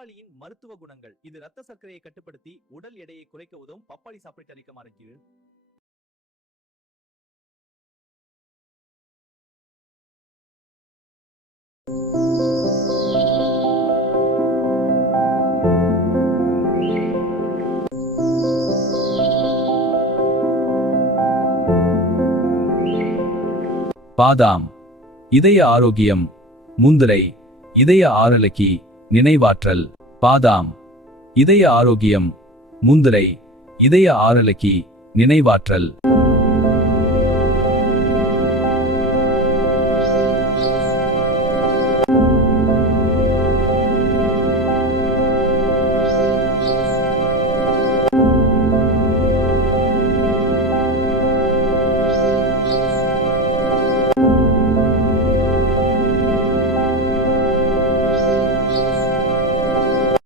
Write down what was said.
பப்பாளியின் மருத்துவ குணங்கள். இது இரத்த சர்க்கரையை கட்டுப்படுத்தி உடல் எடையை குறைக்க உதவும். பப்பாளி சாப்பிட்டு அளிக்க பாதாம் இதய ஆரோக்கியம். முந்திரை இதய ஆரோக்கிய நினைவாற்றல். பாதாம் இதய ஆரோக்கியம். முந்திரை இதய ஆரோக்கிய நினைவாற்றல்.